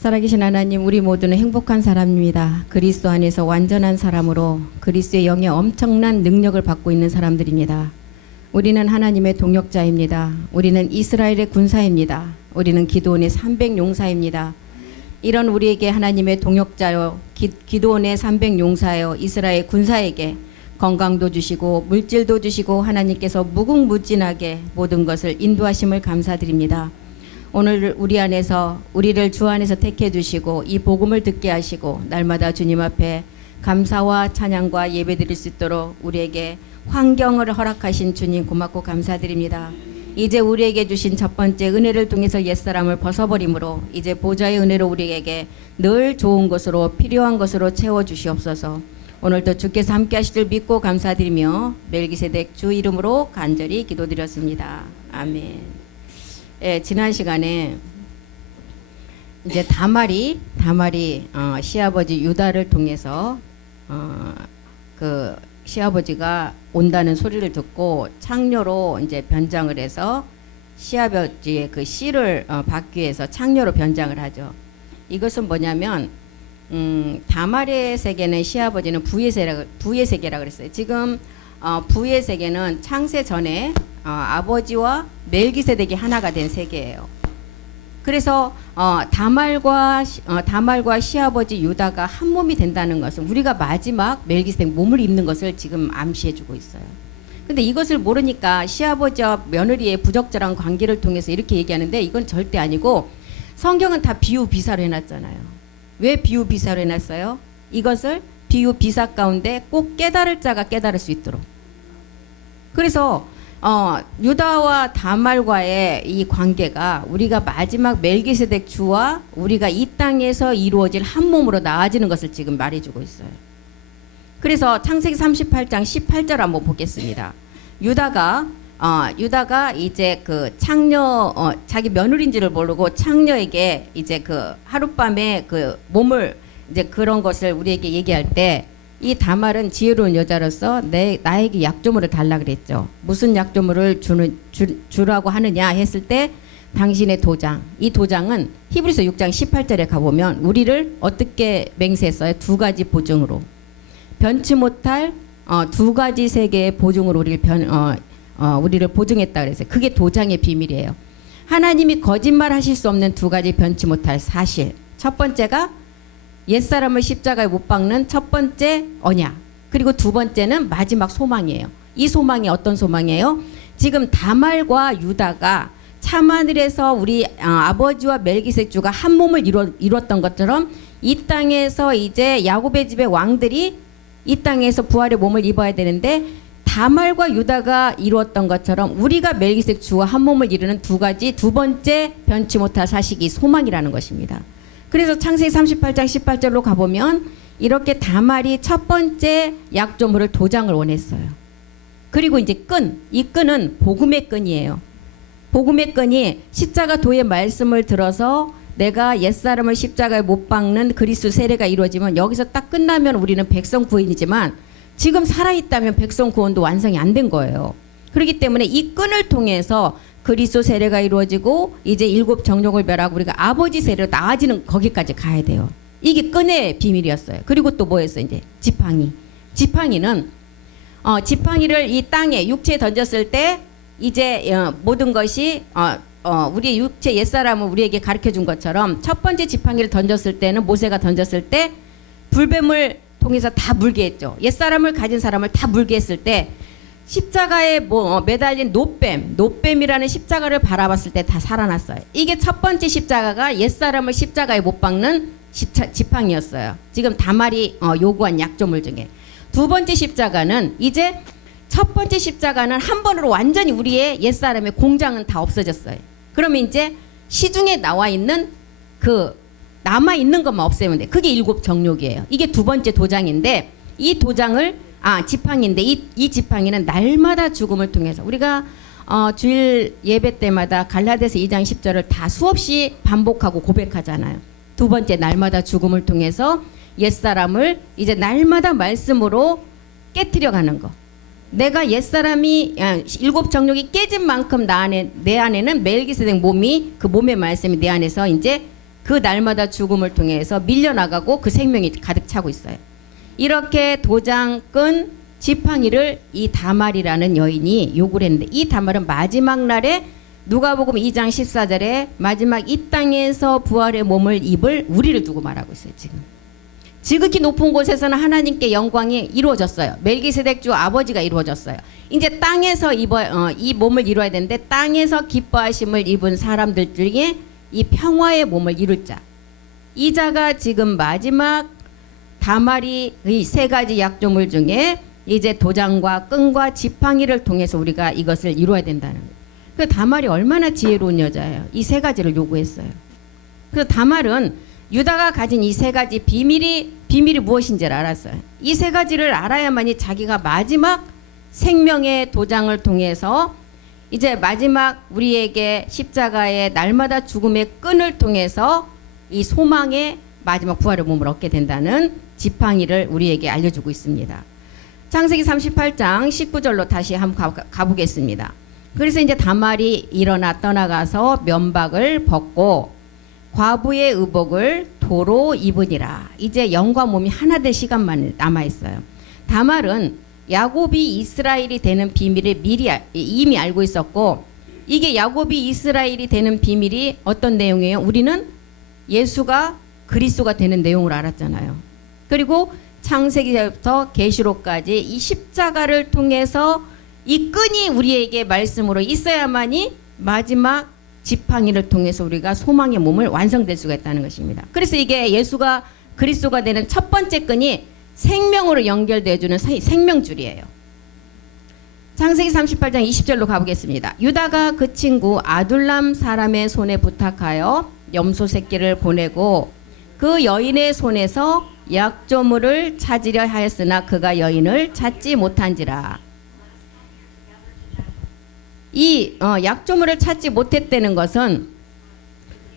살아계신 하나님, 우리 모두는 행복한 사람입니다. 그리스도 안에서 완전한 사람으로 그리스도의 영의 엄청난 능력을 받고 있는 사람들입니다. 우리는 하나님의 동역자입니다. 우리는 이스라엘의 군사입니다. 우리는 기드온의 300용사입니다. 이런 우리에게 하나님의 동역자요, 기드온의 300용사요, 이스라엘 군사에게 건강도 주시고 물질도 주시고 하나님께서 무궁무진하게 모든 것을 인도하심을 감사드립니다. 오늘 우리 안에서 우리를 주 안에서 택해 주시고 이 복음을 듣게 하시고 날마다 주님 앞에 감사와 찬양과 예배드릴 수 있도록 우리에게 환경을 허락하신 주님 고맙고 감사드립니다. 이제 우리에게 주신 첫 번째 은혜를 통해서 옛사람을 벗어버림으로 이제 보좌의 은혜로 우리에게 늘 좋은 것으로 필요한 것으로 채워주시옵소서. 오늘도 주께서 함께 하실 줄 믿고 감사드리며 멜기세덱 주 이름으로 간절히 기도드렸습니다. 아멘. 예, 지난 시간에 이제 다말이 시아버지 유다를 통해서 그 시아버지가 온다는 소리를 듣고 창녀로 이제 변장을 해서 시아버지의 그 씨를 받기 위해서 창녀로 변장을 하죠. 이것은 뭐냐면 다말의 세계는 시아버지는 부의 세계라 그랬어요. 지금 부의 세계는 창세 전에 아버지와 멜기세덱이 하나가 된 세계예요. 그래서 다말과 시아버지 유다가 한 몸이 된다는 것은 우리가 마지막 멜기세덱 몸을 입는 것을 지금 암시해주고 있어요. 근데 이것을 모르니까 시아버지와 며느리의 부적절한 관계를 통해서 이렇게 얘기하는데 이건 절대 아니고 성경은 다 비유비사로 해놨잖아요. 왜 비유비사로 해놨어요? 이것을 비유비사 가운데 꼭 깨달을 자가 깨달을 수 있도록. 그래서 유다와 다말과의 이 관계가 우리가 마지막 멜기세덱 주와 우리가 이 땅에서 이루어질 한 몸으로 나아지는 것을 지금 말해주고 있어요. 그래서 창세기 38장 18절 한번 보겠습니다. 유다가 이제 그 창녀 자기 며느리인지를 모르고 창녀에게 이제 그 하룻밤에 그 몸을 이제 그런 것을 우리에게 얘기할 때 이 다말은 지혜로운 여자로서 나에게 약조물을 달라 그랬죠. 무슨 약조물을 주라고 하느냐 했을 때 당신의 도장. 이 도장은 히브리서 6장 18절에 가보면 우리를 어떻게 맹세했어요? 두 가지 보증으로. 변치 못할 두 가지 세계의 보증으로 우리를 보증했다 그랬어요. 그게 도장의 비밀이에요. 하나님이 거짓말 하실 수 없는 두 가지 변치 못할 사실. 첫 번째가 옛사람을 십자가에 못 박는 첫 번째 언약. 그리고 두 번째는 마지막 소망이에요. 이 소망이 어떤 소망이에요? 지금 다말과 유다가 참하늘에서 우리 아버지와 멜기세덱 주가 한 몸을 이뤘던 것처럼 이 땅에서 이제 야곱의 집의 왕들이 이 땅에서 부활의 몸을 입어야 되는데 다말과 유다가 이루었던 것처럼 우리가 멜기세덱 주와 한 몸을 이루는 두 번째 변치 못할 사실이 소망이라는 것입니다. 그래서 창세기 38장 18절로 가보면 이렇게 다말이 첫 번째 약조물을 도장을 원했어요. 그리고 이제 이 끈은 복음의 끈이에요. 복음의 끈이 십자가 도의 말씀을 들어서 내가 옛사람을 십자가에 못 박는 그리스도 세례가 이루어지면 여기서 딱 끝나면 우리는 백성 구원이지만 지금 살아있다면 백성 구원도 완성이 안 된 거예요. 그렇기 때문에 이 끈을 통해서 그리스도 세례가 이루어지고 이제 일곱 정욕을 멸하고 우리가 아버지 세례로 나아지는 거기까지 가야 돼요. 이게 끈의 비밀이었어요. 그리고 또 뭐였어요? 이제 지팡이는 지팡이를 이 땅에 육체에 던졌을 때 이제 모든 것이 우리의 육체 옛사람을 우리에게 가르쳐 준 것처럼 첫 번째 지팡이를 던졌을 때는 모세가 던졌을 때 불뱀을 통해서 다 물게 했죠. 옛사람을 가진 사람을 다 물게 했을 때 십자가에 매달린 노뱀이라는 십자가를 바라봤을 때 다 살아났어요. 이게 첫 번째 십자가가 옛사람을 십자가에 못 박는 지팡이였어요. 지금 다말이 요구한 약조물 중에. 두 번째 십자가는 이제 첫 번째 십자가는 한 번으로 완전히 우리의 옛사람의 공장은 다 없어졌어요. 그러면 이제 시중에 나와 있는 남아 있는 것만 없애면 돼. 그게 일곱 정욕이에요. 이게 두 번째 도장인데 이 도장을 지팡이인데 이 지팡이는 날마다 죽음을 통해서 우리가 주일 예배 때마다 갈라디아서 2장 10절을 다 수없이 반복하고 고백하잖아요. 두 번째 날마다 죽음을 통해서 옛사람을 이제 날마다 말씀으로 깨트려 가는 거. 내가 옛사람이 일곱 정욕이 깨진 만큼 내 안에는 멜기세덱 몸이 그 몸의 말씀이 내 안에서 이제 그 날마다 죽음을 통해서 밀려나가고 그 생명이 가득 차고 있어요. 이렇게 도장 끈 지팡이를 이 다말이라는 여인이 요구를 했는데, 이 다말은 마지막 날에 누가복음 2장 14절에 마지막 이 땅에서 부활의 몸을 입을 우리를 두고 말하고 있어요. 지극히 높은 곳에서는 하나님께 영광이 이루어졌어요. 멜기세덱 주 아버지가 이루어졌어요. 이제 땅에서 이 몸을 이루어야 되는데, 땅에서 기뻐하심을 입은 사람들 중에 이 평화의 몸을 이룰 자, 이 자가 지금 마지막 다말이 이 세 가지 약조물 중에 이제 도장과 끈과 지팡이를 통해서 우리가 이것을 이루어야 된다는 거예요. 그 다말이 얼마나 지혜로운 여자예요. 이 세 가지를 요구했어요. 그래서 다말은 유다가 가진 이 세 가지 비밀이 무엇인지를 알았어요. 이 세 가지를 알아야만이 자기가 마지막 생명의 도장을 통해서 이제 마지막 우리에게 십자가의 날마다 죽음의 끈을 통해서 이 소망의 마지막 부활의 몸을 얻게 된다는 지팡이를 우리에게 알려주고 있습니다. 창세기 38장 19절로 다시 한번 가보겠습니다. 그래서 이제 다말이 일어나 떠나가서 면박을 벗고 과부의 의복을 도로 입으니라. 이제 영과 몸이 하나 될 시간만 남아있어요. 다말은 야곱이 이스라엘이 되는 비밀을 이미 알고 있었고, 이게 야곱이 이스라엘이 되는 비밀이 어떤 내용이에요? 우리는 예수가 그리스도가 되는 내용을 알았잖아요. 그리고 창세기부터 계시록까지 이 십자가를 통해서 이 끈이 우리에게 말씀으로 있어야만이 마지막 지팡이를 통해서 우리가 소망의 몸을 완성될 수가 있다는 것입니다. 그래서 이게 예수가 그리스도가 되는 첫 번째 끈이 생명으로 연결되어주는 생명줄이에요. 창세기 38장 20절로 가보겠습니다. 유다가 그 친구 아둘람 사람의 손에 부탁하여 염소 새끼를 보내고 그 여인의 손에서 약조물을 찾으려 하였으나 그가 여인을 찾지 못한지라. 이 약조물을 찾지 못했다는 것은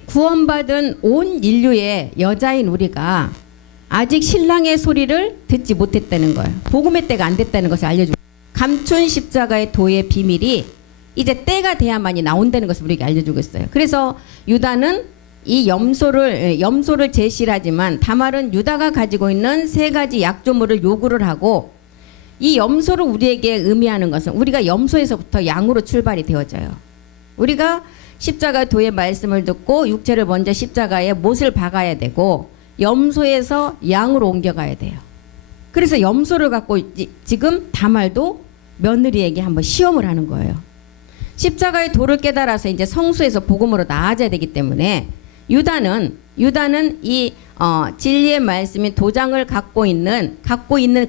구원받은 온 인류의 여자인 우리가 아직 신랑의 소리를 듣지 못했다는 거예요. 복음의 때가 안 됐다는 것을 알려주고, 감춘 십자가의 도의 비밀이 이제 때가 돼야만이 나온다는 것을 우리에게 알려주고 있어요. 그래서 유다는 이 염소를 제시를 하지만 다말은 유다가 가지고 있는 세 가지 약조물을 요구를 하고, 이 염소를 우리에게 의미하는 것은 우리가 염소에서부터 양으로 출발이 되어져요. 우리가 십자가 도의 말씀을 듣고 육체를 먼저 십자가에 못을 박아야 되고 염소에서 양으로 옮겨가야 돼요. 그래서 염소를 갖고 지금 다말도 며느리에게 한번 시험을 하는 거예요. 십자가의 도를 깨달아서 이제 성수에서 복음으로 나아져야 되기 때문에 유다는 이 진리의 말씀인 도장을 갖고 있는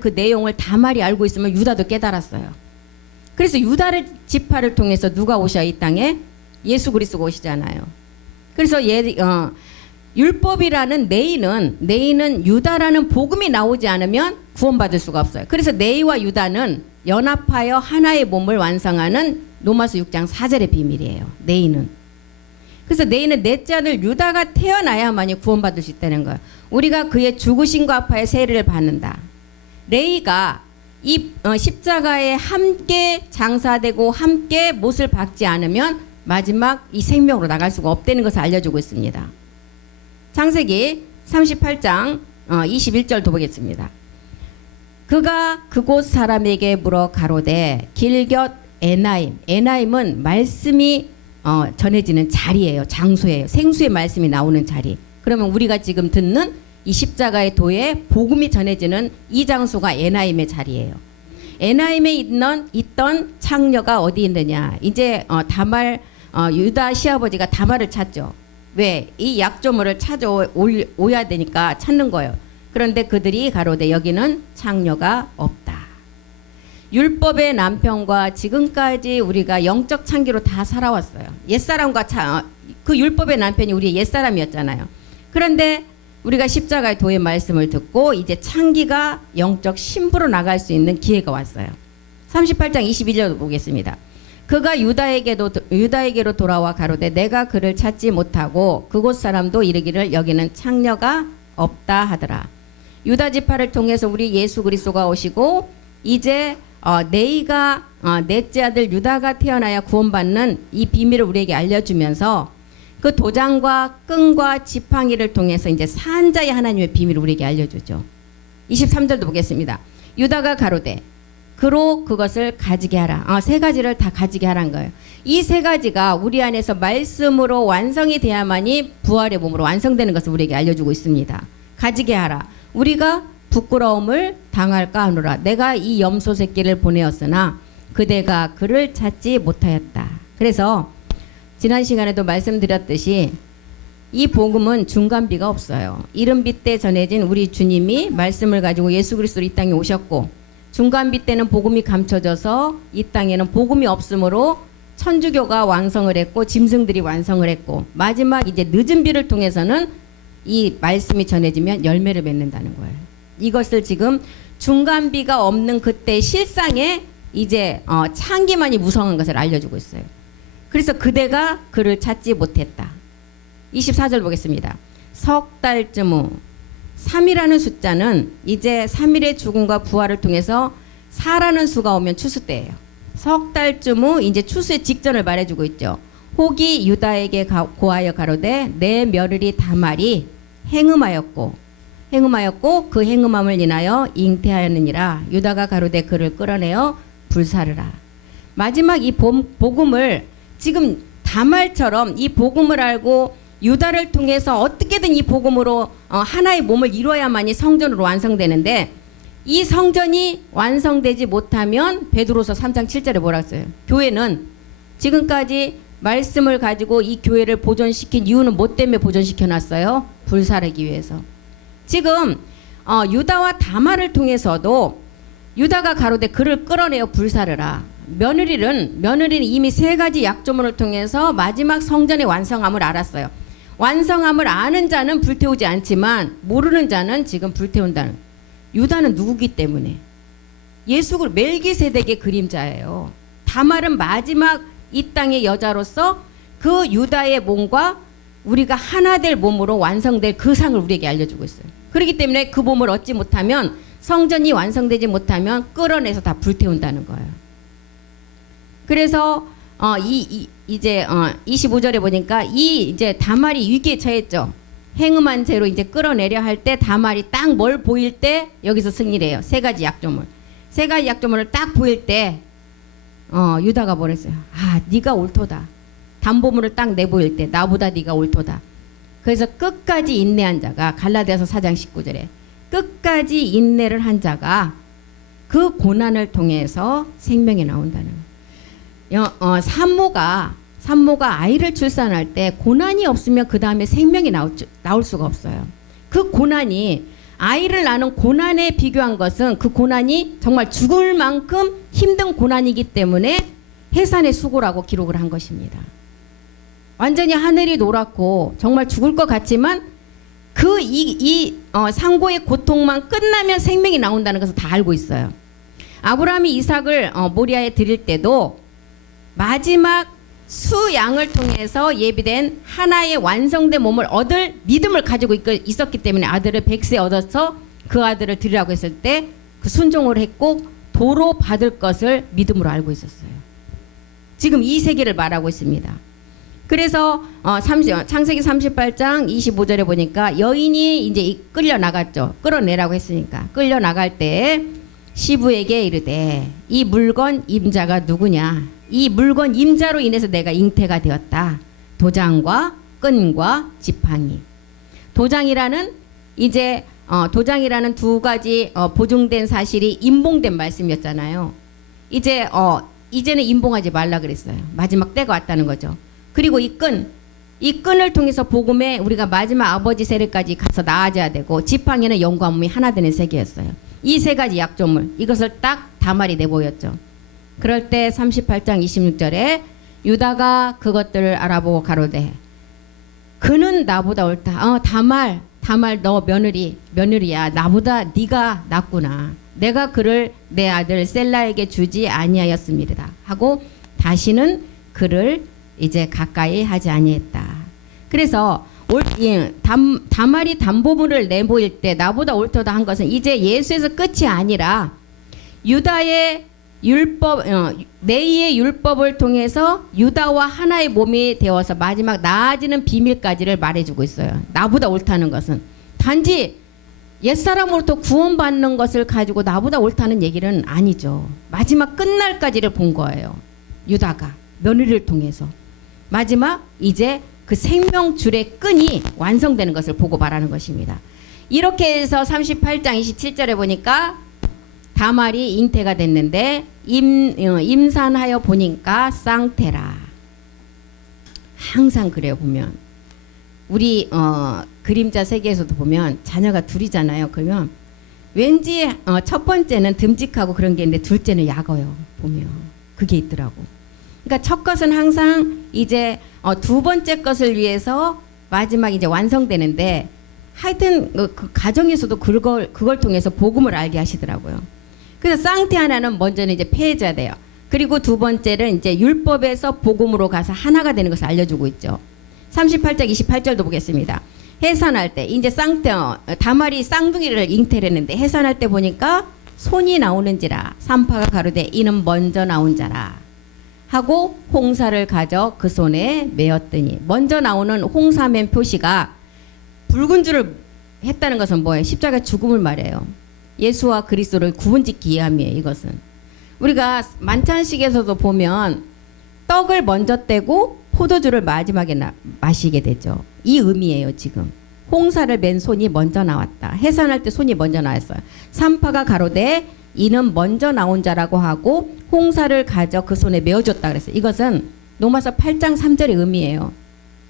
그 내용을 다말이 알고 있으면 유다도 깨달았어요. 그래서 유다를 지파를 통해서 누가 오셔 이 땅에? 예수 그리스도가 오시잖아요. 그래서 율법이라는 네이는 유다라는 복음이 나오지 않으면 구원받을 수가 없어요. 그래서 네이와 유다는 연합하여 하나의 몸을 완성하는 로마서 6장 4절의 비밀이에요. 네이는. 그래서 네이는 넷째 아들 유다가 태어나야만이 구원받을 수 있다는 거예요. 우리가 그의 죽으심과 아파의 세례를 받는다. 레이가 이 십자가에 함께 장사되고 함께 못을 박지 않으면 마지막 이 생명으로 나갈 수가 없다는 것을 알려주고 있습니다. 창세기 38장 21절도 보겠습니다. 그가 그곳 사람에게 물어 가로되 길곁 에나임은 말씀이 전해지는 자리예요. 장소예요. 생수의 말씀이 나오는 자리. 그러면 우리가 지금 듣는 이 십자가의 도에 복음이 전해지는 이 장소가 에나임의 자리예요. 에나임에 있던 창녀가 어디 있느냐. 이제 유다 시아버지가 다말을 찾죠. 왜? 이 약조물을 찾아오야 되니까 찾는 거예요. 그런데 그들이 가로되 여기는 창녀가 없다. 율법의 남편과 지금까지 우리가 영적 창기로 다 살아왔어요. 옛사람과 그 율법의 남편이 우리의 옛사람이었잖아요. 그런데 우리가 십자가의 도의 말씀을 듣고 이제 창기가 영적 신부로 나갈 수 있는 기회가 왔어요. 38장 21절 보겠습니다. 그가 유다에게로 돌아와 가로되 내가 그를 찾지 못하고 그곳 사람도 이르기를 여기는 창녀가 없다 하더라. 유다 지파를 통해서 우리 예수 그리스도가 오시고 이제 네이가 넷째 아들 유다가 태어나야 구원받는 이 비밀을 우리에게 알려주면서 그 도장과 끈과 지팡이를 통해서 이제 산자의 하나님의 비밀을 우리에게 알려주죠. 23절도 보겠습니다. 유다가 가로되 그로 그것을 가지게 하라. 세 가지를 다 가지게 하라는 거예요. 이 세 가지가 우리 안에서 말씀으로 완성이 돼야만이 부활의 몸으로 완성되는 것을 우리에게 알려주고 있습니다. 가지게 하라. 우리가 부끄러움을 당할까 하노라. 내가 이 염소 새끼를 보내었으나 그대가 그를 찾지 못하였다. 그래서 지난 시간에도 말씀드렸듯이 이 복음은 중간비가 없어요. 이른비 때 전해진 우리 주님이 말씀을 가지고 예수 그리스도로 이 땅에 오셨고, 중간비 때는 복음이 감춰져서 이 땅에는 복음이 없으므로 천주교가 완성을 했고 짐승들이 완성을 했고, 마지막 이제 늦은 비를 통해서는 이 말씀이 전해지면 열매를 맺는다는 거예요. 이것을 지금 중간비가 없는 그때 실상에 이제 창기만이 무성한 것을 알려주고 있어요. 그래서 그대가 그를 찾지 못했다. 24절 보겠습니다. 석 달쯤 후 3이라는 숫자는 이제 3일의 죽음과 부활을 통해서 4라는 수가 오면 추수 때예요. 석 달쯤 후 이제 추수의 직전을 말해주고 있죠. 혹이 유다에게 고하여 가로되 내 며느리 다말이 행음하였고 그 행음함을 인하여 잉태하였느니라. 유다가 가로되 그를 끌어내어 불사르라. 마지막 이 복음을 지금 다말처럼 이 복음을 알고 유다를 통해서 어떻게든 이 복음으로 하나의 몸을 이루어야만이 성전으로 완성되는데, 이 성전이 완성되지 못하면 베드로서 3장 7절에 뭐라 했어요? 교회는 지금까지 말씀을 가지고 이 교회를 보존시킨 이유는 뭐 때문에 보존시켜놨어요? 불사르기 위해서. 지금 유다와 다말을 통해서도 유다가 가로되 그를 끌어내어 불사르라. 며느리는 이미 세 가지 약조문을 통해서 마지막 성전의 완성함을 알았어요. 완성함을 아는 자는 불태우지 않지만 모르는 자는 지금 불태운다는. 유다는 누구기 때문에? 예수 그리스도 멜기세덱의 그림자예요. 다말은 마지막 이 땅의 여자로서 그 유다의 몸과 우리가 하나 될 몸으로 완성될 그 상을 우리에게 알려주고 있어요. 그렇기 때문에 그 몸을 얻지 못하면, 성전이 완성되지 못하면 끌어내서 다 불태운다는 거예요. 그래서 이제 25절에 보니까 이제 다말이 위기에 처했죠. 행음한 채로 이제 끌어내려 할 때 다말이 딱 뭘 보일 때 여기서 승리래요. 세 가지 약조물. 세 가지 약조물을 딱 보일 때 유다가 뭐랬어요? 네가 옳도다. 담보물을 딱 내보일 때 나보다 네가 옳도다. 그래서 끝까지 인내한 자가, 갈라디아서 4장 19절에 끝까지 인내를 한 자가 그 고난을 통해서 생명이 나온다는 거예요. 산모가 아이를 출산할 때 고난이 없으면 그 다음에 생명이 나올 수가 없어요. 그 고난이, 아이를 낳는 고난에 비교한 것은 그 고난이 정말 죽을 만큼 힘든 고난이기 때문에 해산의 수고라고 기록을 한 것입니다. 완전히 하늘이 노랗고 정말 죽을 것 같지만 그 상고의 고통만 끝나면 생명이 나온다는 것을 다 알고 있어요. 아브라함이 이삭을 모리아에 드릴 때도 마지막 수양을 통해서 예비된 하나의 완성된 몸을 얻을 믿음을 가지고 있었기 때문에 아들을 100세 얻어서 그 아들을 드리라고 했을 때 그 순종을 했고 도로 받을 것을 믿음으로 알고 있었어요. 지금 이 세계를 말하고 있습니다. 그래서 창세기 38장 25절에 보니까 여인이 이제 끌려 나갔죠. 끌어내라고 했으니까. 끌려 나갈 때 시부에게 이르되 이 물건 임자가 누구냐? 이 물건 임자로 인해서 내가 잉태가 되었다. 도장과 끈과 지팡이. 도장이라는 두 가지 보증된 사실이 임봉된 말씀이었잖아요. 이제는 임봉하지 말라 그랬어요. 마지막 때가 왔다는 거죠. 그리고 이 끈을 통해서 복음에 우리가 마지막 아버지 세례까지 가서 나아져야 되고, 지팡이는 영과 몸이 하나 되는 세계였어요. 이 세 가지 약조물, 이것을 딱 다말이 내보였죠. 그럴 때 38장 26절에 유다가 그것들을 알아보고 가로되 그는 나보다 옳다. 다말 너 며느리야. 나보다 네가 낫구나. 내가 그를 내 아들 셀라에게 주지 아니하였습니다 하고 다시는 그를 이제 가까이 하지 아니했다. 그래서 다말이 담보물을 내보일 때 나보다 옳도다 한 것은 이제 예수에서 끝이 아니라 유다의 내의 율법을 통해서 유다와 하나의 몸이 되어서 마지막 나아지는 비밀까지를 말해주고 있어요. 나보다 옳다는 것은 단지 옛사람으로부터 구원받는 것을 가지고 나보다 옳다는 얘기는 아니죠. 마지막 끝날까지를 본 거예요. 유다가 며느리를 통해서 마지막 이제 그 생명줄의 끈이 완성되는 것을 보고 말하는 것입니다. 이렇게 해서 38장 27절에 보니까 다말이 잉태가 됐는데 임산하여 보니까 쌍태라. 항상 그래요. 보면 우리 그림자 세계에서도 보면 자녀가 둘이잖아요. 그러면 왠지 첫 번째는 듬직하고 그런 게 있는데 둘째는 약어요. 보면 그게 있더라고. 그러니까 첫 것은 항상 이제 두 번째 것을 위해서 마지막 이제 완성되는데 하여튼 그 가정에서도 그걸 통해서 복음을 알게 하시더라고요. 그래서 쌍태 하나는 먼저는 이제 폐해져야 돼요. 그리고 두 번째는 이제 율법에서 복음으로 가서 하나가 되는 것을 알려주고 있죠. 38장 28절도 보겠습니다. 해산할 때 이제 다말이 쌍둥이를 잉태를 했는데 해산할 때 보니까 손이 나오는지라 산파가 가로되 이는 먼저 나온 자라 하고 홍사를 가져 그 손에 메었더니 먼저 나오는 홍사맨 표시가 붉은 줄을 했다는 것은 뭐예요? 십자가 죽음을 말해요. 예수와 그리스도를 구분짓기 위함이에요. 이것은 우리가 만찬식에서도 보면 떡을 먼저 떼고 포도주를 마지막에 마시게 되죠. 이 의미예요. 지금 홍사를 맨 손이 먼저 나왔다. 해산할 때 손이 먼저 나왔어요. 산파가 가로되 이는 먼저 나온 자라고 하고 홍사를 가져 그 손에 메어줬다 그랬어요. 이것은 로마서 8장 3절의 의미예요.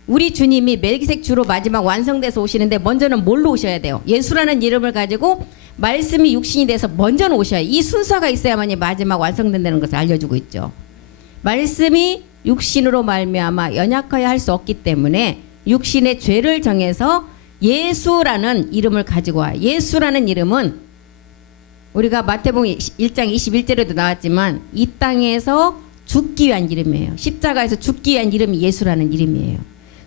우리 주님이 멜기색 주로 마지막 완성돼서 오시는데 먼저는 뭘로 오셔야 돼요? 예수라는 이름을 가지고 말씀이 육신이 돼서 먼저는 오셔야 해요. 이 순서가 있어야만이 마지막 완성된다는 것을 알려주고 있죠. 말씀이 육신으로 말미암아 연약하여 할 수 없기 때문에 육신의 죄를 정해서 예수라는 이름을 가지고 와요. 예수라는 이름은 우리가 마태복음 1장 21절에도 나왔지만 이 땅에서 죽기 위한 이름이에요. 십자가에서 죽기 위한 이름이 예수라는 이름이에요.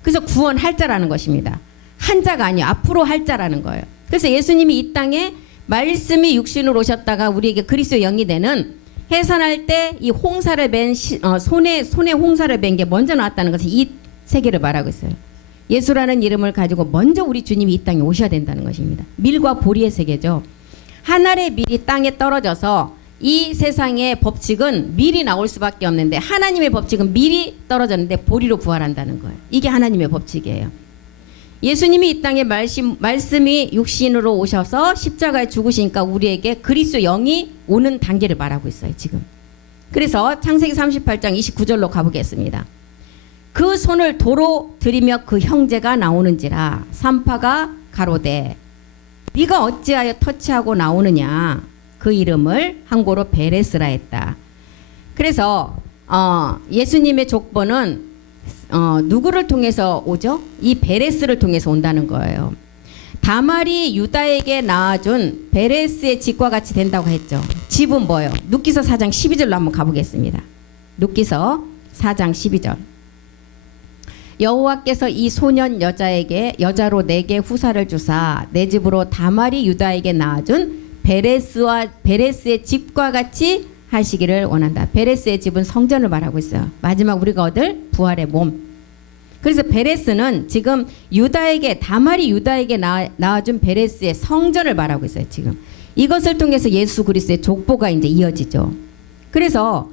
그래서 구원할 자라는 것입니다. 한 자가 아니에요. 앞으로 할 자라는 거예요. 그래서 예수님이 이 땅에 말씀이 육신으로 오셨다가 우리에게 그리스도의 영이 되는 해산할 때 이 홍사를 맨 손에 홍사를 맨 게 먼저 나왔다는 것은 이 세계를 말하고 있어요. 예수라는 이름을 가지고 먼저 우리 주님이 이 땅에 오셔야 된다는 것입니다. 밀과 보리의 세계죠. 하늘의 밀이 땅에 떨어져서 이 세상의 법칙은 밀이 나올 수밖에 없는데 하나님의 법칙은 밀이 떨어졌는데 보리로 부활한다는 거예요. 이게 하나님의 법칙이에요. 예수님이 이 땅에 말씀이 육신으로 오셔서 십자가에 죽으시니까 우리에게 그리스도 영이 오는 단계를 말하고 있어요. 지금. 그래서 창세기 38장 29절로 가보겠습니다. 그 손을 도로 들이며 그 형제가 나오는지라 산파가 가로되 네가 어찌하여 터치하고 나오느냐 그 이름을 한고로 베레스라 했다. 그래서 예수님의 족보는 누구를 통해서 오죠? 이 베레스를 통해서 온다는 거예요. 다말이 유다에게 낳아준 베레스의 집과 같이 된다고 했죠. 집은 뭐예요? 룻기서 4장 12절로 한번 가보겠습니다. 룻기서 4장 12절. 여호와께서 이 소년 여자로 내게 후사를 주사 내 집으로 다말이 유다에게 낳아준 베레스의 집과 같이 하시기를 원한다. 베레스의 집은 성전을 말하고 있어요. 마지막 우리가 얻을 부활의 몸. 그래서 베레스는 지금 다말이 유다에게 낳아준 베레스의 성전을 말하고 있어요. 지금 이것을 통해서 예수 그리스도의 족보가 이제 이어지죠. 그래서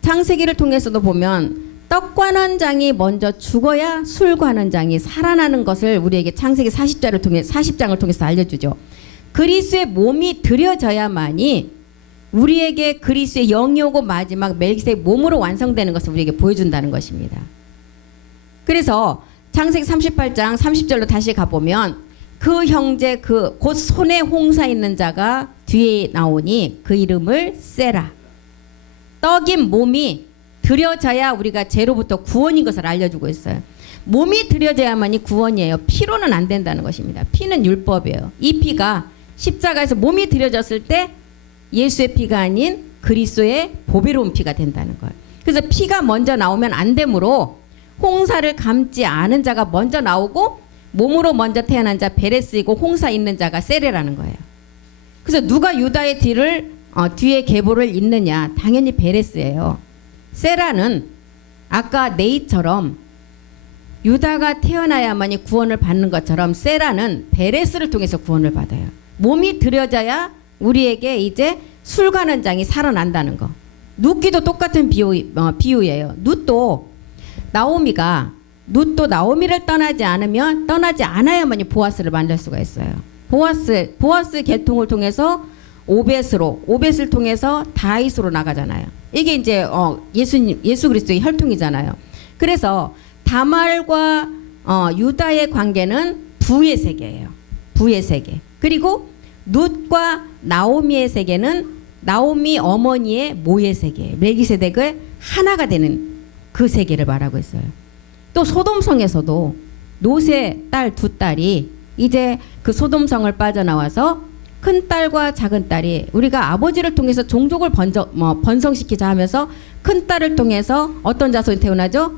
창세기를 통해서도 보면 떡 관원 장이 먼저 죽어야 술 관원 장이 살아나는 것을 우리에게 창세기 40장을 통해서 알려주죠. 그리스도의 몸이 드려져야만이 우리에게 그리스도의 영이 오고 마지막 멜기세덱 몸으로 완성되는 것을 우리에게 보여준다는 것입니다. 그래서 창세기 38장 30절로 다시 가보면 그 형제 곧 손에 홍사 있는 자가 뒤에 나오니 그 이름을 세라. 떡인 몸이 드려져야 우리가 죄로부터 구원인 것을 알려주고 있어요. 몸이 드려져야만이 구원이에요. 피로는 안 된다는 것입니다. 피는 율법이에요. 이 피가 십자가에서 몸이 드려졌을 때 예수의 피가 아닌 그리스도의 보배로운 피가 된다는 거예요. 그래서 피가 먼저 나오면 안 되므로 홍사를 감지 않은 자가 먼저 나오고 몸으로 먼저 태어난 자 베레스이고 홍사 있는 자가 세레라는 거예요. 그래서 누가 유다의 뒤를 뒤에 계보를 잇느냐? 당연히 베레스예요. 세라는 아까 네이처럼 유다가 태어나야만이 구원을 받는 것처럼 세라는 베레스를 통해서 구원을 받아요. 몸이 들여져야 우리에게 이제 술가는 장이 살아난다는 거. 룻기도 똑같은 비유예요. 룻도 나오미를 떠나지 않아야만이 보아스를 만날 수가 있어요. 보아스 계통을 통해서 오벳을 통해서 다윗으로 나가잖아요. 이게 이제 예수 그리스도의 혈통이잖아요. 그래서 다말과 유다의 관계는 부의 세계예요. 부의 세계. 그리고 룻과 나오미의 세계는 나오미 어머니의 모의 세계. 멜기세덱을 하나가 되는 그 세계를 말하고 있어요. 또 소돔성에서도 롯의 딸 두 딸이 이제 그 소돔성을 빠져나와서 큰 딸과 작은 딸이 우리가 아버지를 통해서 종족을 번성시키자 하면서 큰 딸을 통해서 어떤 자손이 태어나죠?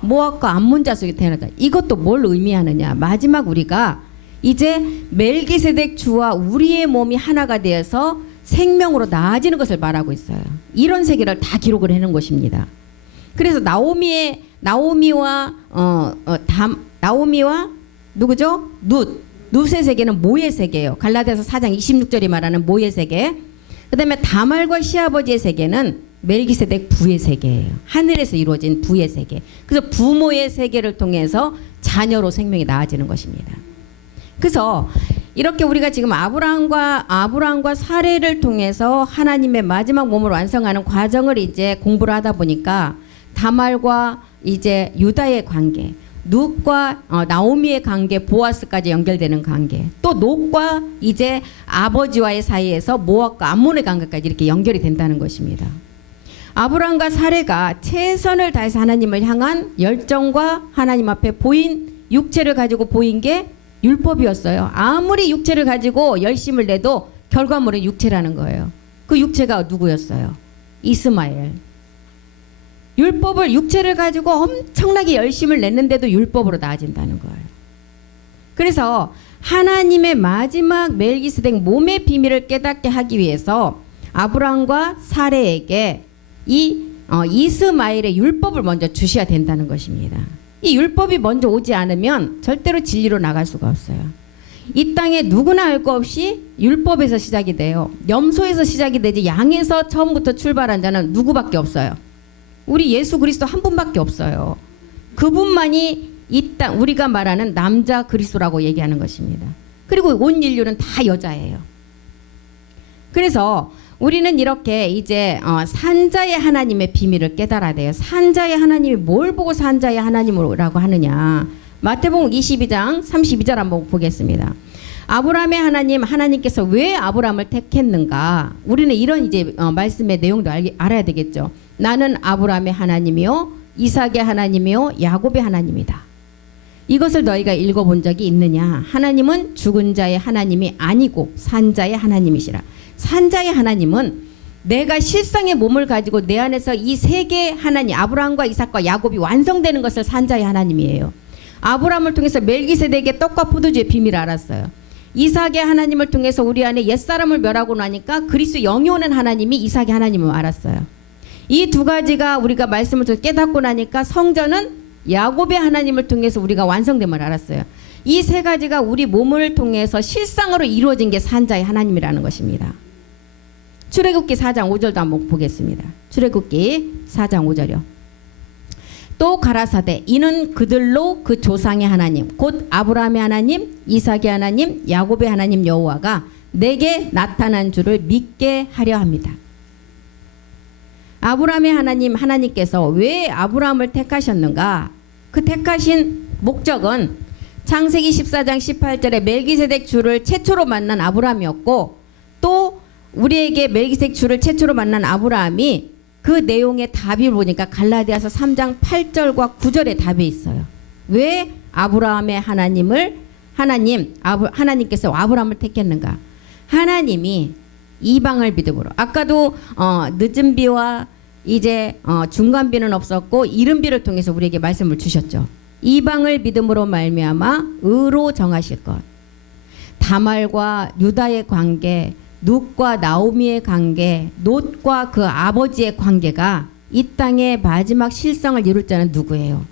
모압과 암몬 자손이 태어나자. 이것도 뭘 의미하느냐? 마지막 우리가 이제 멜기세덱 주와 우리의 몸이 하나가 되어서 생명으로 나아지는 것을 말하고 있어요. 이런 세계를 다 기록을 해놓은 것입니다. 그래서 나오미와 누구죠? 룻의 세계는 모의 세계예요. 갈라디아서 4장 26절이 말하는 모의 세계. 그다음에 다말과 시아버지의 세계는 멜기세덱 부의 세계예요. 하늘에서 이루어진 부의 세계. 그래서 부모의 세계를 통해서 자녀로 생명이 나아지는 것입니다. 그래서 이렇게 우리가 지금 아브라함과 사레를 통해서 하나님의 마지막 몸을 완성하는 과정을 이제 공부를 하다 보니까 다말과 이제 유다의 관계, 룻과 나오미의 관계, 보아스까지 연결되는 관계, 또 롯과 이제 아버지와의 사이에서 모압과 암몬의 관계까지 이렇게 연결이 된다는 것입니다. 아브라함과 사레가 최선을 다해서 하나님을 향한 열정과 하나님 앞에 보인 육체를 가지고 보인 게 율법이었어요. 아무리 육체를 가지고 열심을 내도 결과물은 육체라는 거예요. 그 육체가 누구였어요? 이스마엘. 육체를 가지고 엄청나게 열심을 냈는데도 율법으로 나아진다는 거예요. 그래서 하나님의 마지막 멜기세덱 몸의 비밀을 깨닫게 하기 위해서 아브라함과 사레에게 이 이스마엘의 율법을 먼저 주셔야 된다는 것입니다. 이 율법이 먼저 오지 않으면 절대로 진리로 나갈 수가 없어요. 이 땅에 누구나 알 거 없이 율법에서 시작이 돼요. 염소에서 시작이 되지 양에서 처음부터 출발한 자는 누구밖에 없어요. 우리 예수 그리스도 한 분밖에 없어요. 그분만이 이 땅 우리가 말하는 남자 그리스도라고 얘기하는 것입니다. 그리고 온 인류는 다 여자예요. 그래서 우리는 이렇게 이제 산자의 하나님의 비밀을 깨달아야 돼요. 산자의 하나님이 뭘 보고 산자의 하나님이라고 하느냐. 마태복음 22장 32절 한번 보겠습니다. 아브라함의 하나님께서 왜 아브라함을 택했는가? 우리는 이런 이제 말씀의 내용도 알아야 되겠죠. 나는 아브라함의 하나님이요, 이삭의 하나님이요, 야곱의 하나님이다. 이것을 너희가 읽어본 적이 있느냐? 하나님은 죽은 자의 하나님이 아니고 산자의 하나님이시라. 산자의 하나님은 내가 실상의 몸을 가지고 내 안에서 이 세 개의 하나님, 아브라함과 이삭과 야곱이 완성되는 것을 산자의 하나님이에요. 아브라함을 통해서 멜기세덱의 떡과 포도주의 비밀을 알았어요. 이삭의 하나님을 통해서 우리 안에 옛사람을 멸하고 나니까 그리스도 영이 오는 하나님이 이삭의 하나님을 알았어요. 이 두 가지가 우리가 말씀을 깨닫고 나니까 성전은 야곱의 하나님을 통해서 우리가 완성됨을 알았어요. 이 세 가지가 우리 몸을 통해서 실상으로 이루어진 게 산자의 하나님이라는 것입니다. 출애굽기 4장 5절도 한번 보겠습니다. 출애굽기 4장 5절이요. 또 가라사대 이는 그들로 그 조상의 하나님 곧 아브라함의 하나님, 이삭의 하나님, 야곱의 하나님 여호와가 내게 나타난 줄을 믿게 하려 합니다. 아브라함의 하나님께서 왜 아브라함을 택하셨는가? 그 택하신 목적은 창세기 14장 18절에 멜기세덱 주를 최초로 만난 아브라함이었고, 또 우리에게 멜기세덱 주를 최초로 만난 아브라함이 그 내용의 답을 보니까 갈라디아서 3장 8절과 9절에 답이 있어요. 왜 아브라함의 하나님께서 아브라함을 택했는가? 하나님이 이방을 믿음으로, 아까도 늦은 비와 이제 중간 비는 없었고 이른 비를 통해서 우리에게 말씀을 주셨죠. 이방을 믿음으로 말미암아 의로 정하실 것. 다말과 유다의 관계, 룻과 나오미의 관계, 롯과 그 아버지의 관계가 이 땅의 마지막 실상을 이룰 자는 누구예요?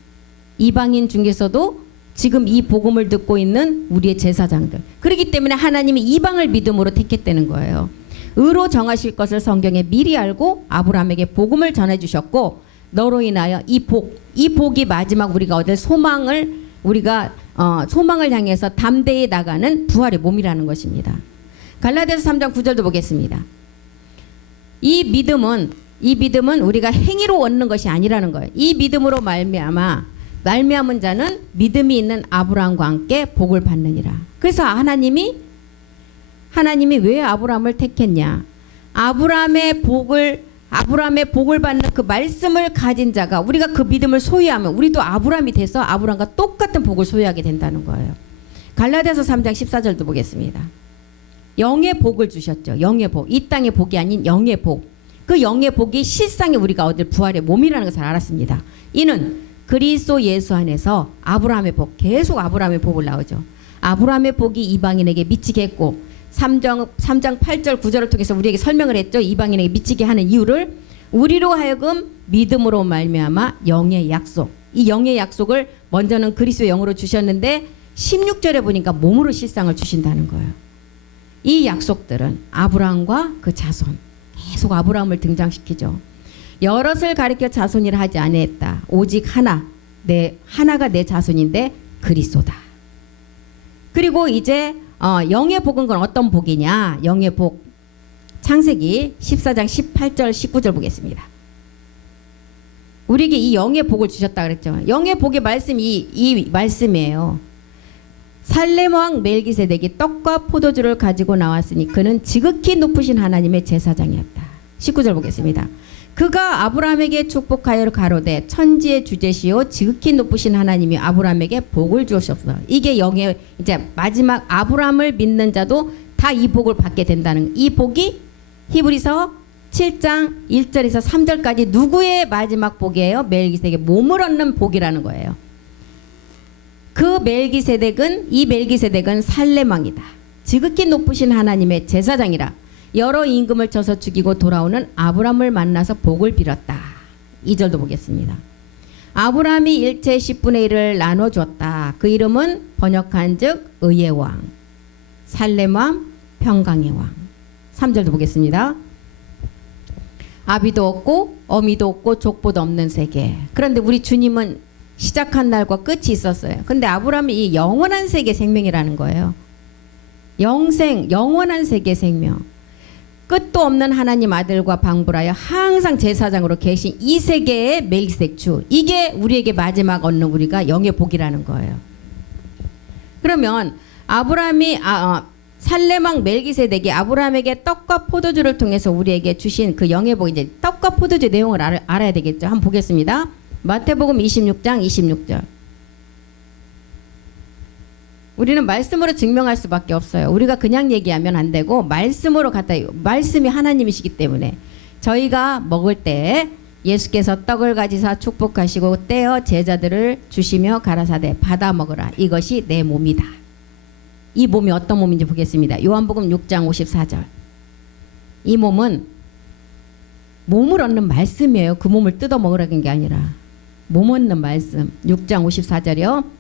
이방인 중에서도 지금 이 복음을 듣고 있는 우리의 제사장들. 그렇기 때문에 하나님이 이방을 믿음으로 택했다는 거예요. 의로 정하실 것을 성경에 미리 알고 아브라함에게 복음을 전해주셨고, 너로 인하여 이 복이 마지막 우리가 얻을 소망을 소망을 향해서 담대히 나가는 부활의 몸이라는 것입니다. 갈라디아서 3장 9절도 보겠습니다. 이 믿음은 우리가 행위로 얻는 것이 아니라는 거예요. 이 믿음으로 말미암은 자는 믿음이 있는 아브라함과 함께 복을 받느니라. 그래서 하나님이 왜 아브라함을 택했냐? 아브라함의 복을 받는 그 말씀을 가진 자가, 우리가 그 믿음을 소유하면 우리도 아브라함이 돼서 아브라함과 똑같은 복을 소유하게 된다는 거예요. 갈라디아서 3장 14절도 보겠습니다. 영의 복을 주셨죠. 영의 복. 이 땅의 복이 아닌 영의 복. 그 영의 복이 실상에 우리가 얻을 부활의 몸이라는 것을 알았습니다. 이는 그리스도 예수 안에서 아브라함의 복, 계속 아브라함의 복을 나오죠. 아브라함의 복이 이방인에게 미치게 했고, 3장 8절 9절을 통해서 우리에게 설명을 했죠. 이방인에게 미치게 하는 이유를 우리로 하여금 믿음으로 말미암아 영의 약속. 이 영의 약속을 먼저는 그리스도의 영으로 주셨는데 16절에 보니까 몸으로 실상을 주신다는 거예요. 이 약속들은 아브라함과 그 자손, 계속 아브라함을 등장시키죠. 여럿을 가리켜 자손이라 하지 아니했다. 오직 하나가 내 자손인데 그리스도다. 그리고 이제 영의 복은 건 어떤 복이냐? 영의 복, 창세기 14장 18절 19절 보겠습니다. 우리에게 이 영의 복을 주셨다 그랬죠. 영의 복의 말씀이 이 말씀이에요. 살렘 왕 멜기세덱이 떡과 포도주를 가지고 나왔으니 그는 지극히 높으신 하나님의 제사장이었다. 19절 보겠습니다. 그가 아브라함에게 축복하여 가로되 천지의 주제시요 지극히 높으신 하나님이 아브라함에게 복을 주셨어. 이게 영의 이제 마지막 아브라함을 믿는 자도 다 이 복을 받게 된다는, 이 복이 히브리서 7장 1절에서 3절까지 누구의 마지막 복이에요? 멜기세덱의 몸을 얻는 복이라는 거예요. 이 멜기세덱은 살렘 왕이다. 지극히 높으신 하나님의 제사장이라. 여러 임금을 쳐서 죽이고 돌아오는 아브라함을 만나서 복을 빌었다. 2절도 보겠습니다. 아브라함이 일체 10분의 1을 나눠줬다. 그 이름은 번역한즉 의의 왕, 살렘 왕, 평강의 왕. 3절도 보겠습니다. 아비도 없고 어미도 없고 족보도 없는 세계. 그런데 우리 주님은 시작한 날과 끝이 있었어요. 근데 아브라함이 이 영원한 세계 생명이라는 거예요. 영원한 세계 생명. 끝도 없는 하나님 아들과 방불하여 항상 제사장으로 계신 이 세계의 멜기세덱 주. 이게 우리에게 마지막 얻는 우리가 영의 복이라는 거예요. 그러면 아브라함이 살렘 왕 멜기세덱이 아브라함에게 떡과 포도주를 통해서 우리에게 주신 그 영의 복, 이제 떡과 포도주 내용을 알아야 되겠죠. 한번 보겠습니다. 마태복음 26장 26절. 우리는 말씀으로 증명할 수밖에 없어요. 우리가 그냥 얘기하면 안 되고 말씀으로 말씀이 하나님이시기 때문에 저희가 먹을 때 예수께서 떡을 가지사 축복하시고 떼어 제자들을 주시며 가라사대 받아 먹으라. 이것이 내 몸이다. 이 몸이 어떤 몸인지 보겠습니다. 요한복음 6장 54절. 이 몸은 몸을 얻는 말씀이에요. 그 몸을 뜯어 먹으라는 게 아니라 몸 얻는 말씀. 6장 54절이요.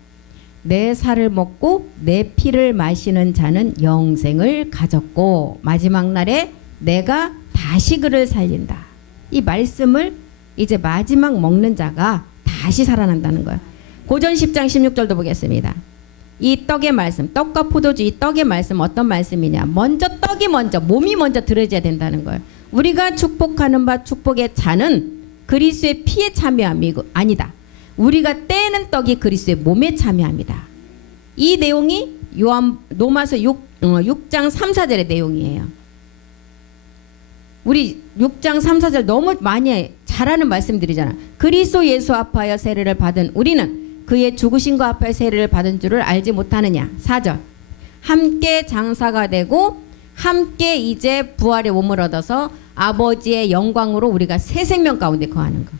내 살을 먹고 내 피를 마시는 자는 영생을 가졌고 마지막 날에 내가 다시 그를 살린다. 이 말씀을 이제 마지막 먹는 자가 다시 살아난다는 거예요. 고전 10장 16절도 보겠습니다. 이 떡의 말씀, 떡과 포도주, 이 떡의 말씀 어떤 말씀이냐? 떡이 먼저, 몸이 먼저 들어져야 된다는 거예요. 우리가 축복하는 바 축복의 잔은 그리스도의 피에 참여함이 아니다. 우리가 떼는 떡이 그리스도의 몸에 참여합니다. 이 내용이 로마서 6장 3, 4절의 내용이에요. 우리 6장 3, 4절 너무 많이 잘하는 말씀들이잖아. 그리스도 예수 합하여 세례를 받은 우리는 그의 죽으심과 합하여 세례를 받은 줄을 알지 못하느냐. 4절. 함께 장사가 되고 함께 이제 부활의 몸을 얻어서 아버지의 영광으로 우리가 새 생명 가운데 거하는 것.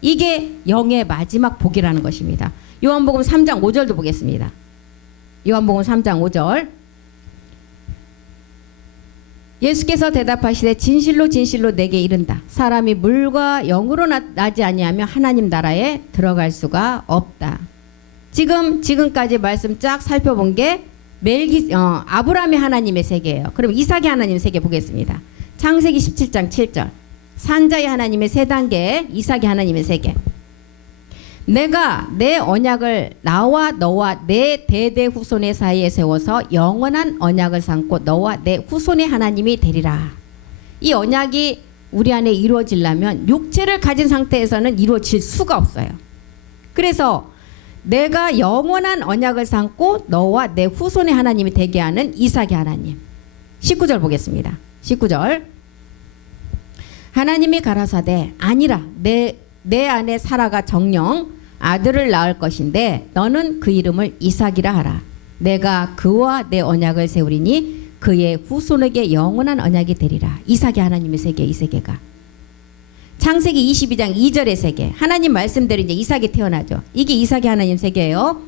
이게 영의 마지막 복이라는 것입니다. 요한복음 3장 5절도 보겠습니다. 요한복음 3장 5절. 예수께서 대답하시되 진실로 진실로 내게 이른다. 사람이 물과 영으로 나지 아니하면 하나님 나라에 들어갈 수가 없다. 지금까지 말씀 쫙 살펴본 게 아브라함의 하나님의 세계예요. 그럼 이삭의 하나님의 세계 보겠습니다. 창세기 17장 7절. 산자의 하나님의 세 단계, 이삭의 하나님의 세계. 내가 내 언약을 나와 너와 내 대대 후손의 사이에 세워서 영원한 언약을 삼고 너와 내 후손의 하나님이 되리라. 이 언약이 우리 안에 이루어지려면 육체를 가진 상태에서는 이루어질 수가 없어요. 그래서 내가 영원한 언약을 삼고 너와 내 후손의 하나님이 되게 하는 이삭의 하나님. 19절 보겠습니다. 19절. 하나님이 가라사대 아니라 내 안에 사라가 정령 아들을 낳을 것인데 너는 그 이름을 이삭이라 하라. 내가 그와 내 언약을 세우리니 그의 후손에게 영원한 언약이 되리라. 이삭의 하나님의 세계, 이 세계가. 창세기 22장 2절의 세계. 하나님 말씀대로 이제 이삭이 태어나죠. 이게 이삭의 하나님 세계예요.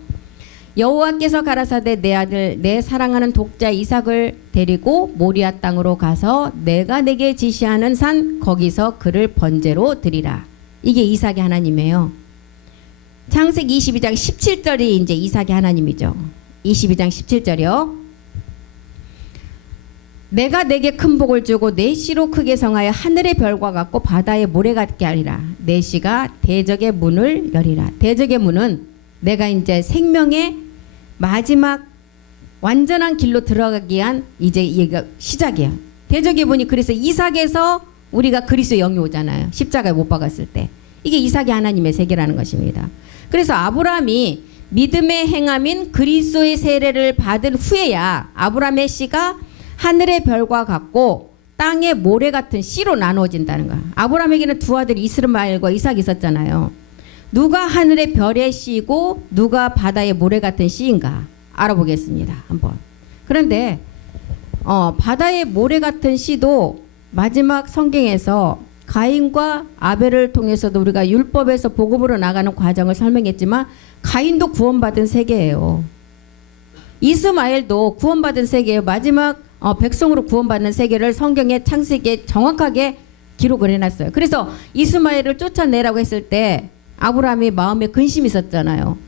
여호와께서 가라사대 내 아들 내 사랑하는 독자 이삭을 데리고 모리아 땅으로 가서 내가 내게 지시하는 산 거기서 그를 번제로 드리라. 이게 이삭의 하나님이에요. 창세기 22장 17절이 이제 이삭의 하나님이죠. 22장 17절이요. 내가 내게 큰 복을 주고 내 씨로 크게 성하여 하늘의 별과 같고 바다의 모래 같게 하리라. 내 씨가 대적의 문을 열리라. 대적의 문은 내가 이제 생명의 마지막 완전한 길로 들어가기 위한 이제 얘가 시작이에요. 대적의 문이 그래서 이삭에서 우리가 그리스도의 영이 오잖아요. 십자가에 못 박았을 때. 이게 이삭의 하나님의 세계라는 것입니다. 그래서 아브라함이 믿음의 행함인 그리스도의 세례를 받은 후에야 아브라함의 씨가 하늘의 별과 같고 땅의 모래 같은 씨로 나누어진다는 거야. 아브라함에게는 두 아들이 이스마엘과 이삭이 있었잖아요. 누가 하늘의 별의 씨고 누가 바다의 모래 같은 씨인가 알아보겠습니다. 한번. 그런데 바다의 모래 같은 씨도 마지막 성경에서 가인과 아벨을 통해서도 우리가 율법에서 복음으로 나가는 과정을 설명했지만 가인도 구원받은 세계예요. 이스마엘도 구원받은 세계예요. 마지막 백성으로 구원받는 세계를 성경의 창세기에 정확하게 기록을 해놨어요. 그래서 이스마엘을 쫓아내라고 했을 때 아브라함이 마음에 근심이 있었잖아요.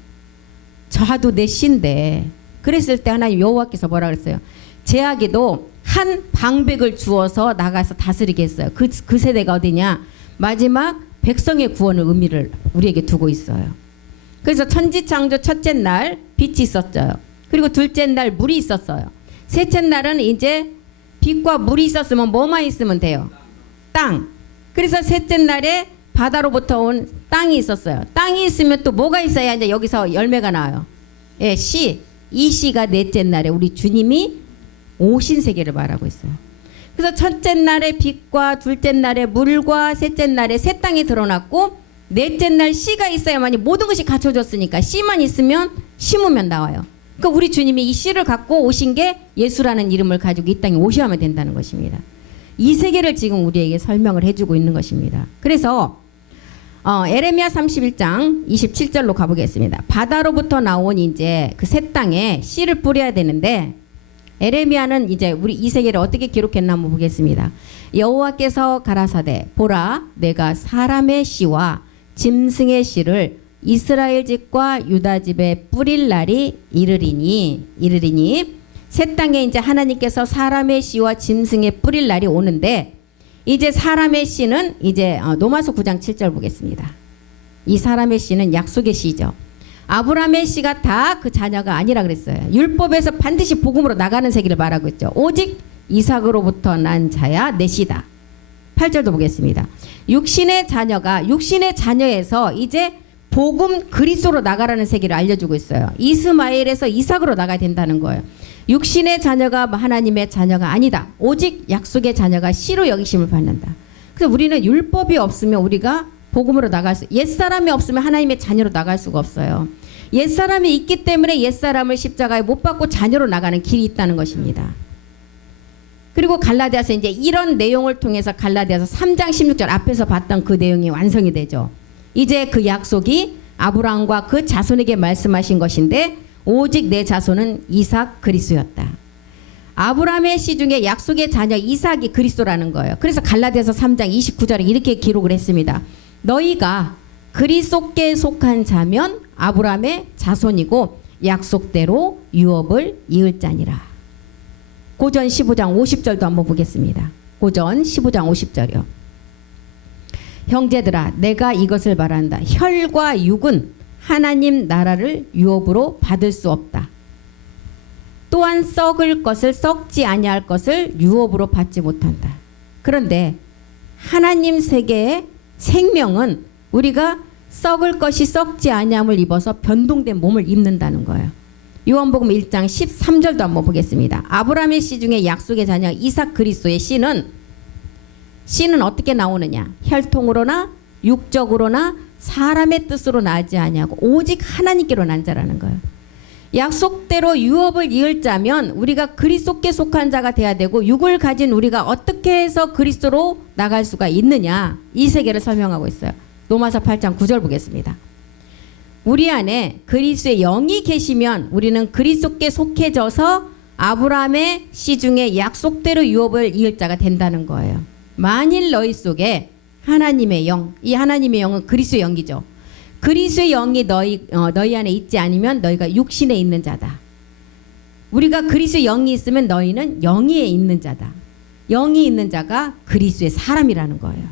저도 내 씨인데. 그랬을 때 하나님 여호와께서 뭐라 그랬어요? 제아기도 한 방백을 주어서 나가서 다스리게 했어요. 그 세대가 어디냐? 마지막 백성의 구원을 의미를 우리에게 두고 있어요. 그래서 천지창조 첫째 날 빛이 있었어요. 그리고 둘째 날 물이 있었어요. 셋째 날은 이제 빛과 물이 있었으면 뭐만 있으면 돼요? 땅. 그래서 셋째 날에 바다로부터 온 땅이 있었어요. 땅이 있으면 또 뭐가 있어야 이제 여기서 열매가 나와요? 예, 씨. 이 씨가 넷째 날에 우리 주님이 오신 세계를 말하고 있어요. 그래서 첫째 날에 빛과 둘째 날에 물과 셋째 날에 새 땅이 드러났고 넷째 날 씨가 있어야만이 모든 것이 갖춰졌으니까 씨만 있으면 심으면 나와요. 그러니까 우리 주님이 이 씨를 갖고 오신 게 예수라는 이름을 가지고 이 땅에 오셔야만 된다는 것입니다. 이 세계를 지금 우리에게 설명을 해주고 있는 것입니다. 그래서 에레미야 31장 27절로 가보겠습니다. 바다로부터 나온 이제 그 새 땅에 씨를 뿌려야 되는데 에레미야는 이제 우리 이 세계를 어떻게 기록했나 한번 보겠습니다. 여호와께서 가라사대 보라 내가 사람의 씨와 짐승의 씨를 이스라엘 집과 유다 집에 뿌릴 날이 이르리니 새 땅에 이제 하나님께서 사람의 씨와 짐승의 뿌릴 날이 오는데 이제 사람의 씨는 이제 로마서 9장 7절 보겠습니다. 이 사람의 씨는 약속의 씨죠. 아브라함의 씨가 다 그 자녀가 아니라 그랬어요. 율법에서 반드시 복음으로 나가는 세계를 말하고 있죠. 오직 이삭으로부터 난 자야 내 씨다. 8절도 보겠습니다. 육신의 자녀에서 이제 복음 그리스도로 나가라는 세계를 알려주고 있어요. 이스마엘에서 이삭으로 나가야 된다는 거예요. 육신의 자녀가 하나님의 자녀가 아니다. 오직 약속의 자녀가 씨로 여기심을 받는다. 그래서 우리는 율법이 없으면 우리가 복음으로 옛사람이 없으면 하나님의 자녀로 나갈 수가 없어요. 옛사람이 있기 때문에 옛사람을 십자가에 못 박고 자녀로 나가는 길이 있다는 것입니다. 그리고 갈라디아서 이제 이런 내용을 통해서 갈라디아서 3장 16절 앞에서 봤던 그 내용이 완성이 되죠. 이제 그 약속이 아브라함과 그 자손에게 말씀하신 것인데 오직 내 자손은 이삭 그리스도였다. 아브라함의 씨 중에 약속의 자녀 이삭이 그리스도라는 거예요. 그래서 갈라디아서 3장 29절에 이렇게 기록을 했습니다. 너희가 그리스도께 속한 자면 아브라함의 자손이고 약속대로 유업을 이을 자니라. 고전 15장 50절도 한번 보겠습니다. 고전 15장 50절이요. 형제들아 내가 이것을 말한다. 혈과 육은 하나님 나라를 유업으로 받을 수 없다. 또한 썩을 것을 썩지 아니할 것을 유업으로 받지 못한다. 그런데 하나님 세계의 생명은 우리가 썩을 것이 썩지 아니함을 입어서 변동된 몸을 입는다는 거예요. 요한복음 1장 13절도 한번 보겠습니다. 아브라함의 씨 중에 약속의 자녀 이삭 그리스도의 씨는 어떻게 나오느냐? 혈통으로나 육적으로나 사람의 뜻으로 나지 아니하고 오직 하나님께로 난 자라는 거예요. 약속대로 유업을 이을 자면 우리가 그리스도께 속한 자가 돼야 되고 육을 가진 우리가 어떻게 해서 그리스도로 나갈 수가 있느냐? 이 세계를 설명하고 있어요. 로마서 8장 9절 보겠습니다. 우리 안에 그리스도의 영이 계시면 우리는 그리스도께 속해져서 아브라함의 씨 중에 약속대로 유업을 이을 자가 된다는 거예요. 만일 너희 속에 하나님의 영, 이 하나님의 영은 그리스도의 영이죠. 그리스도의 영이 너희 안에 있지 않으면 너희가 육신에 있는 자다. 우리가 그리스도의 영이 있으면 너희는 영이 있는 자다. 영이 있는 자가 그리스도의 사람이라는 거예요.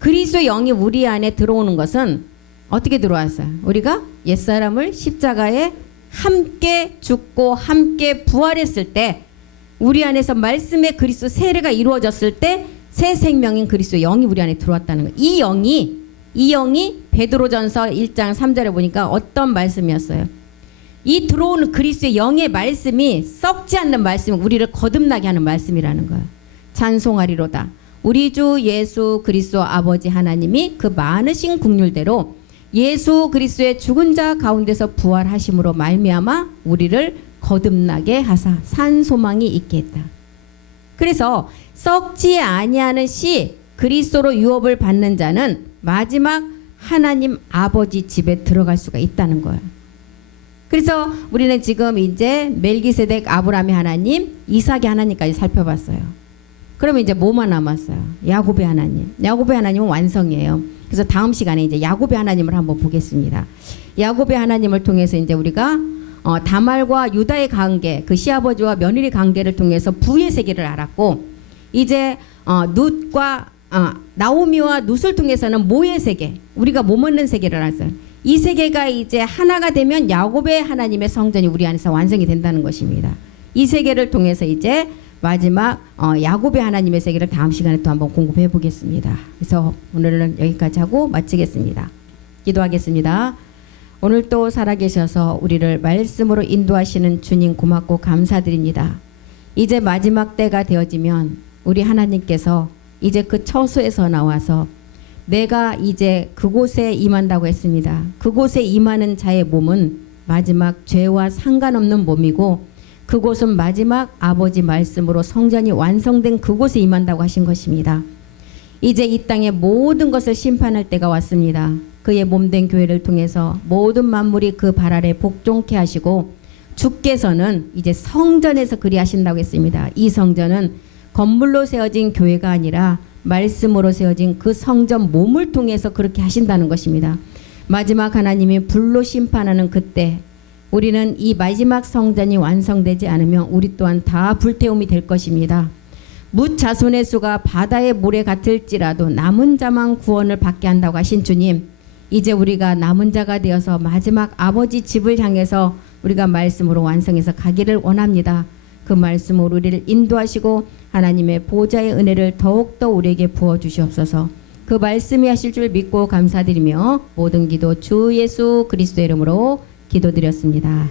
그리스도의 영이 우리 안에 들어오는 것은 어떻게 들어왔어요? 우리가 옛사람을 십자가에 함께 죽고 함께 부활했을 때 우리 안에서 말씀의 그리스도 세례가 이루어졌을 때 새 생명인 그리스도의 영이 우리 안에 들어왔다는 거예요. 이 영이 베드로전서 1장 3절에 보니까 어떤 말씀이었어요? 이 들어오는 그리스도의 영의 말씀이 썩지 않는 말씀, 우리를 거듭나게 하는 말씀이라는 거예요. 찬송하리로다. 우리 주 예수 그리스도 아버지 하나님이 그 많으신 긍휼대로 예수 그리스도의 죽은 자 가운데서 부활하심으로 말미암아 우리를 거듭나게 하사 산 소망이 있게 했다. 그래서 썩지 아니하는 씨 그리스도로 유업을 받는 자는 마지막 하나님 아버지 집에 들어갈 수가 있다는 거예요. 그래서 우리는 지금 이제 멜기세덱 아브라함의 하나님, 이삭의 하나님까지 살펴봤어요. 그러면 이제 뭐만 남았어요? 야곱의 하나님. 야곱의 하나님은 완성이에요. 그래서 다음 시간에 이제 야곱의 하나님을 한번 보겠습니다. 야곱의 하나님을 통해서 이제 우리가 다말과 유다의 관계, 그 시아버지와 며느리 관계를 통해서 부의 세계를 알았고, 이제 룻과 나오미와 룻을 통해서는 모의 세계, 우리가 못 먹는 세계를 알았어요. 이 세계가 이제 하나가 되면 야곱의 하나님의 성전이 우리 안에서 완성이 된다는 것입니다. 이 세계를 통해서 이제 마지막 야곱의 하나님의 세계를 다음 시간에 또 한번 공급해 보겠습니다. 그래서 오늘은 여기까지 하고 마치겠습니다. 기도하겠습니다. 오늘 또 살아계셔서 우리를 말씀으로 인도하시는 주님 고맙고 감사드립니다. 이제 마지막 때가 되어지면 우리 하나님께서 이제 그 처소에서 나와서 내가 이제 그곳에 임한다고 했습니다. 그곳에 임하는 자의 몸은 마지막 죄와 상관없는 몸이고 그곳은 마지막 아버지 말씀으로 성전이 완성된 그곳에 임한다고 하신 것입니다. 이제 이 땅의 모든 것을 심판할 때가 왔습니다. 그의 몸된 교회를 통해서 모든 만물이 그 발 아래 복종케 하시고 주께서는 이제 성전에서 그리하신다고 했습니다. 이 성전은 건물로 세워진 교회가 아니라 말씀으로 세워진 그 성전 몸을 통해서 그렇게 하신다는 것입니다. 마지막 하나님이 불로 심판하는 그때 우리는 이 마지막 성전이 완성되지 않으면 우리 또한 다 불태움이 될 것입니다. 뭇 자손의 수가 바다의 모래 같을지라도 남은 자만 구원을 받게 한다고 하신 주님, 이제 우리가 남은 자가 되어서 마지막 아버지 집을 향해서 우리가 말씀으로 완성해서 가기를 원합니다. 그 말씀으로 우리를 인도하시고 하나님의 보좌의 은혜를 더욱더 우리에게 부어주시옵소서. 그 말씀이 하실 줄 믿고 감사드리며 모든 기도 주 예수 그리스도의 이름으로 기도드렸습니다.